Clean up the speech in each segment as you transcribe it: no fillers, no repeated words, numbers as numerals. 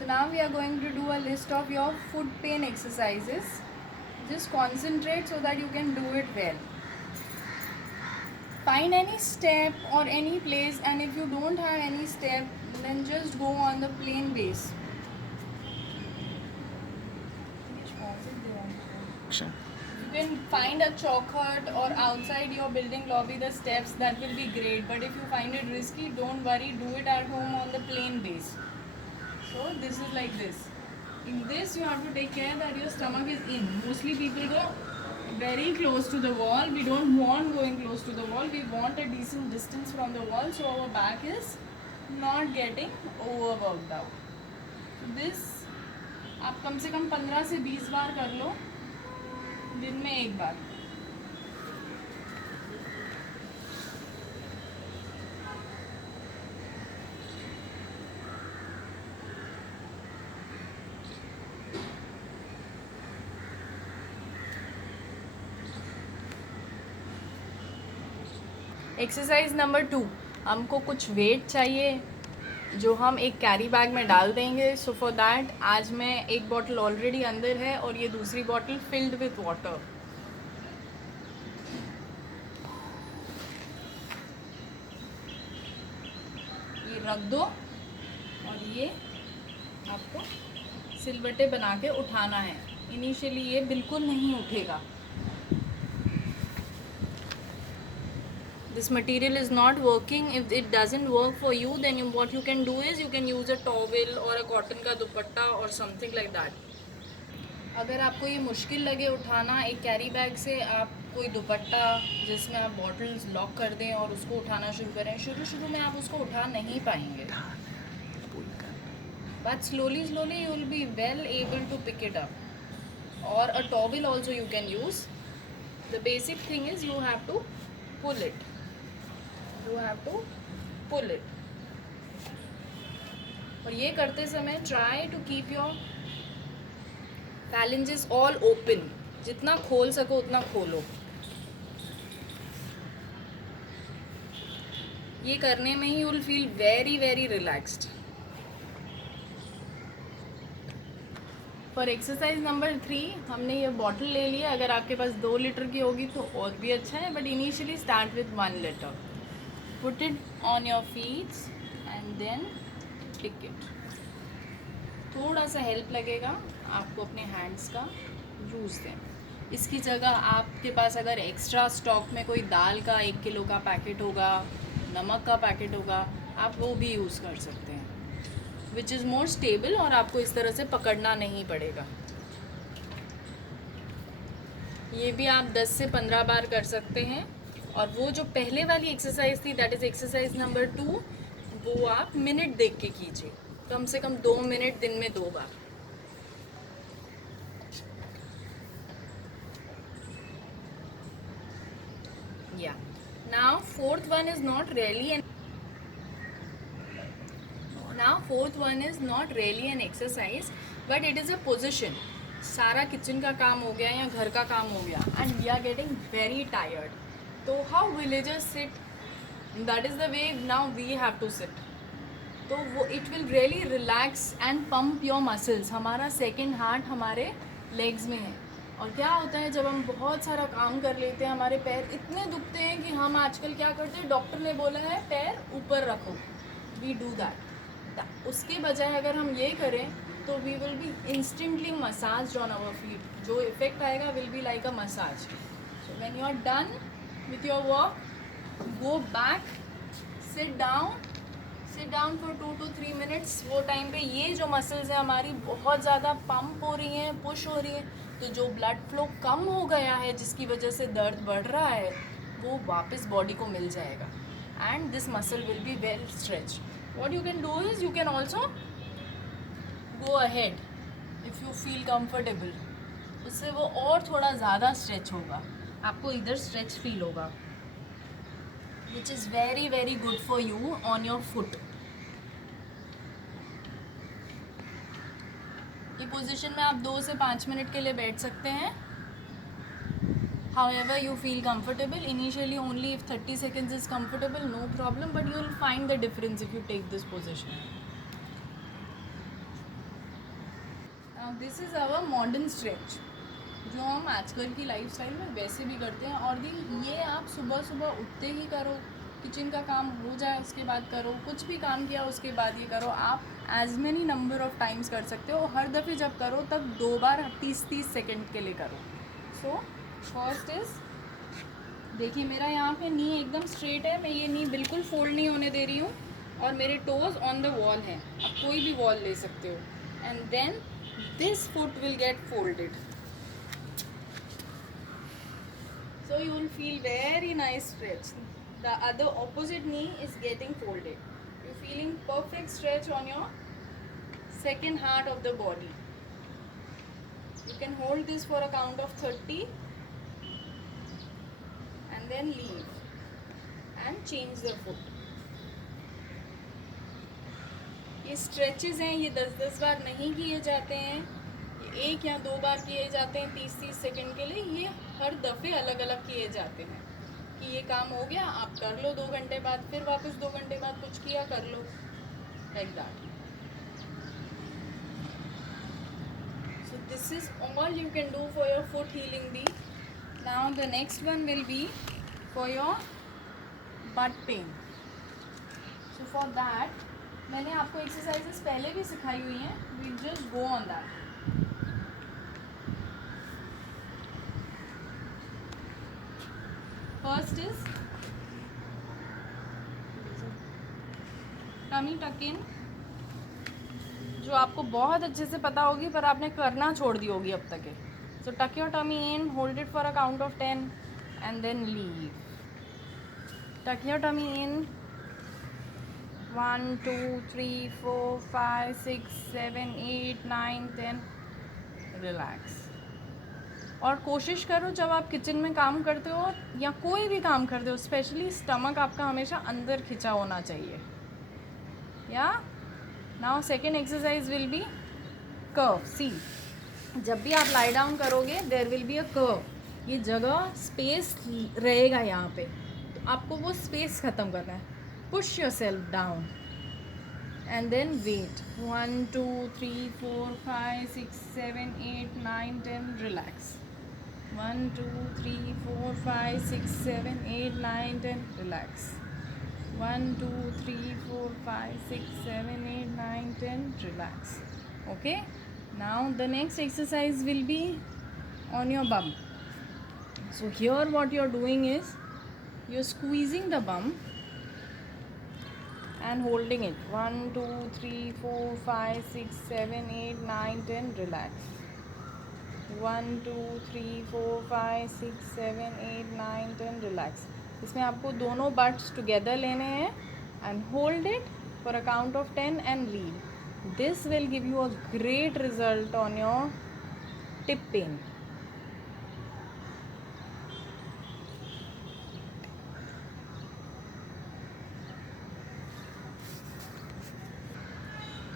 So now we are going to do a list of your foot pain exercises. Just concentrate so that you can do it well. Find any step or any place, and if you don't have any step, then just go on the plain base. You can find a chalk hut or outside your building lobby the steps, that will be great. But if you find it risky, don't worry, do it at home on the plain base. So this is like this. In this you have to take care that your stomach is in. Mostly people go very close to the wall. We don't want going close to the wall. We want a decent distance from the wall so our back is not getting overworked out. So this आप कम से कम 15 से 20 बार कर लो, दिन में एक बार. Exercise number 2, हमको कुछ wait चाहिए जो हम एक कैरी बैग में डाल देंगे. सो फॉर दैट आज मैं एक बॉटल ऑलरेडी अंदर है और ये दूसरी बॉटल फिल्ड विथ वाटर. ये रख दो और ये आपको सिलवटे बना के उठाना है. इनिशियली ये बिल्कुल नहीं उठेगा. This material is not working. If it doesn't work for you, then what you can do is you can use a towel or a cotton का दुपट्टा or something like that. अगर आपको ये मुश्किल लगे उठाना एक कैरी बैग से, आप कोई दुपट्टा जिसमें आप बॉटल्स लॉक कर दें और उसको उठाना शुरू करें. शुरू में आप उसको उठा नहीं पाएंगे, but slowly you will be well able to pick it up. Or a towel also you can use. The basic thing is you have to pull it. और ये करते समय try to keep your phalanges all open. जितना खोल सको उतना खोलो. ये करने में ही you will feel very very relaxed. For exercise number 3 हमने ये बॉटल ले लिया. अगर आपके पास 2 लीटर की होगी तो और भी अच्छा है, but initially start with 1 litre. Put it on your feets and then pick it. थोड़ा सा हेल्प लगेगा आपको अपने हैंड्स का, यूज़ दें. इसकी जगह आपके पास अगर एक्स्ट्रा स्टॉक में कोई दाल का 1 किलो का पैकेट होगा, नमक का पैकेट होगा, आप वो भी यूज़ कर सकते हैं, विच इज़ मोर स्टेबल और आपको इस तरह से पकड़ना नहीं पड़ेगा. ये भी आप 10 से 15 बार कर सकते हैं. और वो जो पहले वाली एक्सरसाइज थी, दैट इज़ एक्सरसाइज नंबर 2, वो आप मिनट देख के कीजिए. कम से कम 2 मिनट दिन में 2 बार. या now fourth one is not really an exercise, but it is a position. सारा किचन का काम हो गया या घर का काम हो गया and we are getting very tired. तो how villagers sit, that is the way now we have to sit. तो वो it will really relax and pump your muscles. हमारा सेकेंड हार्ट हमारे लेग्स में है. और क्या होता है जब हम बहुत सारा काम कर लेते हैं, हमारे पैर इतने दुखते हैं कि हम आजकल क्या करते हैं, डॉक्टर ने बोला है पैर ऊपर रखो, वी डू दैट. उसके बजाय अगर हम ये करें तो we will be instantly massage on our feet. जो इफेक्ट आएगा will be like a massage. So when you are done with your work, go back, sit down for 2 to 3 minutes. वो टाइम पे ये जो मसल्स हैं हमारी बहुत ज़्यादा पंप हो रही हैं, पुश हो रही हैं, तो जो ब्लड फ्लो कम हो गया है जिसकी वजह से दर्द बढ़ रहा है, वो वापस बॉडी को मिल जाएगा and this muscle will be well stretch. What you can do is you can also go ahead if you feel comfortable. उससे वो और थोड़ा ज़्यादा स्ट्रेच होगा, आपको इधर स्ट्रेच फील होगा, which is very very good for you on your foot. ये पोजीशन में आप 2 से 5 मिनट के लिए बैठ सकते हैं. however you feel comfortable. Initially only if 30 seconds is comfortable, no problem, but you will find the difference if you take this position. Now this is our modern stretch, जो हम आजकल की लाइफस्टाइल में वैसे भी करते हैं। और ये आप सुबह सुबह उठते ही करो, किचन का काम हो जाए उसके बाद करो, कुछ भी काम किया उसके बाद ये करो। आप as many number of times कर सकते हो। हर दफ़े जब करो तब 2 बार 30-30 सेकेंड के लिए करो। सो फर्स्ट इज़, देखिए मेरा यहाँ पे नी एकदम स्ट्रेट है, मैं ये नी बिल्कुल फोल्ड नहीं होने दे रही हूँ, और मेरे टोज ऑन द वॉल हैं। आप कोई भी वॉल ले सकते हो। And then this foot will get folded, so you will feel very nice stretch. The other opposite knee is getting folded. You're feeling perfect stretch on your second heart of the body. You can hold this for a count of 30 and then leave and change the foot. ये stretches हैं, ये 10-10 बार नहीं किए जाते हैं, ये 1 या 2 बार किए जाते हैं 30-30 सेकेंड के लिए। ये हर दफ़े अलग अलग किए जाते हैं कि ये काम हो गया, आप कर लो 2 घंटे बाद, फिर वापस 2 घंटे बाद कुछ किया, कर लो, like that. So this is all you can do for your foot healing दी। Now the next one will be for your butt pain. So for that मैंने आपको एक्सरसाइजेस पहले भी सिखाई हुई हैं, we just go on that. First is tummy tuck in, जो आपको बहुत अच्छे से पता होगी पर आपने करना छोड़ दी होगी अब तक है। So tuck your tummy in, hold it for a count of 10 and then leave. Tuck your tummy in, 1 2 3 4 5 6 7 8 9 10, relax. और कोशिश करो जब आप किचन में काम करते हो या कोई भी काम करते हो, स्पेशली स्टमक आपका हमेशा अंदर खिंचा होना चाहिए। या now second exercise will be curve. See, जब भी आप लाई डाउन करोगे there will be a curve, ये जगह स्पेस रहेगा यहाँ पे, तो आपको वो स्पेस ख़त्म करना है। Push your self down and then wait, 1 2 3 4 5 6 7 8 9 10, relax, 1 2 3 4 5 6 7 8 9 10, relax, 1 2 3 4 5 6 7 8 9 10, relax. Okay, now the next exercise will be on your bum. So here what you're doing is you're squeezing the bum and holding it, 1 2 3 4 5 6 7 8 9 10, relax, 1 2 3 4 5 6 7 8 9 10, relax. इसमें आपको दोनों buts together लेने हैं and hold it for a count of 10 and leave. This will give you a great result on your tip pain.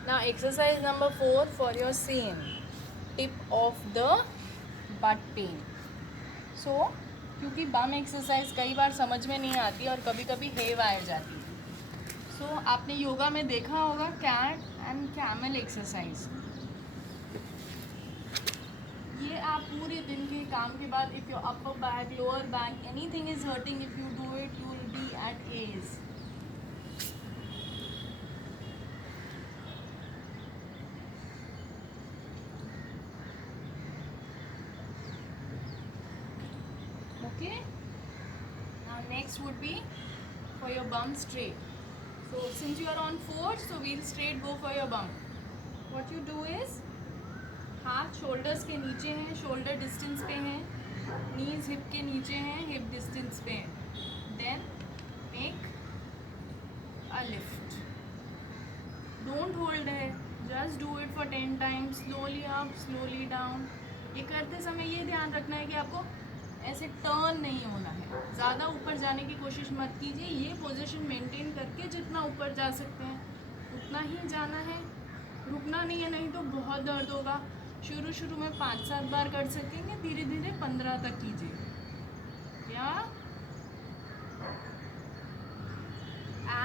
Now exercise number 4 for your same tip of the butt pain. So क्योंकि बम exercise कई बार समझ में नहीं आती और कभी कभी have a जाती है। सो आपने योगा में देखा होगा कैट एंड कैमल एक्सरसाइज। ये आप पूरे दिन के काम के बाद, if your upper back, lower back, anything is hurting, if you do it you will be at ease. Okay, now next would be for your bum straight. So since you are on 4, so we'll straight go for your bum. What you do is, हाथ shoulders के नीचे हैं, shoulder distance पे हैं, नीज hip के नीचे हैं, hip distance पे हैं। Then make a lift, don't hold है, just do it for 10 times, slowly up slowly down. ये करते समय ये ध्यान रखना है कि आपको ऐसे टर्न नहीं होना है, ज़्यादा ऊपर जाने की कोशिश मत कीजिए। ये पोजीशन मेंटेन करके जितना ऊपर जा सकते हैं उतना ही जाना है, रुकना नहीं है, नहीं तो बहुत दर्द होगा। शुरू में 5-7 बार कर सकेंगे, धीरे धीरे 15 तक कीजिए। या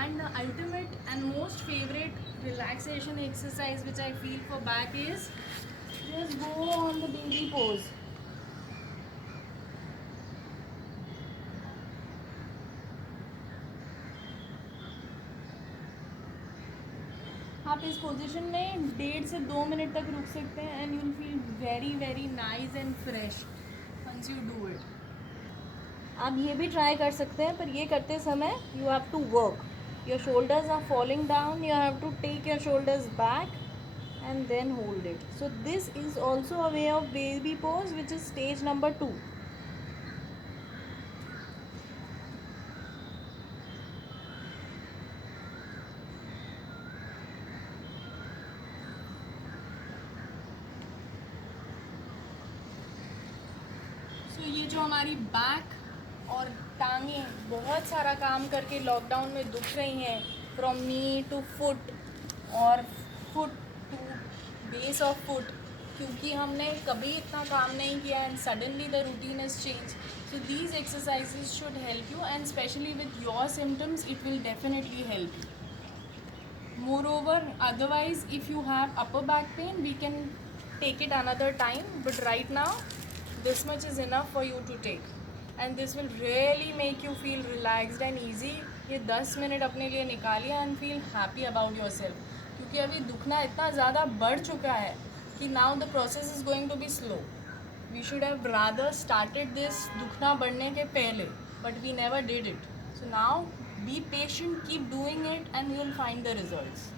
and the ultimate and most favourite relaxation exercise which I feel for back is Just go on the baby pose. आप इस पोजीशन में 1.5 से 2 मिनट तक रुक सकते हैं and you will feel very very nice and fresh once you do it. आप ये भी ट्राई कर सकते हैं, पर ये करते समय you have to work. Your shoulders are falling down, you have to take your shoulders back and then hold it. So this is also a way of baby pose, which is stage number 2. So ये जो हमारी back और टांगे बहुत सारा काम करके lockdown में दुख रही हैं, फ्रॉम नी टू फुट और foot to base of foot, क्योंकि हमने कभी इतना काम नहीं किया and suddenly the routine is change. So these exercises should help you and specially with your symptoms it will definitely help you. Moreover, otherwise if you have upper back pain we can take it another time, but right now this much is enough for you to take and this will really make you feel relaxed and easy. ये 10 minute अपने लिए निकालिए and feel happy about yourself, क्योंकि अभी दुखना इतना ज़्यादा बढ़ चुका है कि now the process is going to be slow. We should have rather started this दुखना बढ़ने के पहले, but we never did it. So now be patient, keep doing it and you will find the results.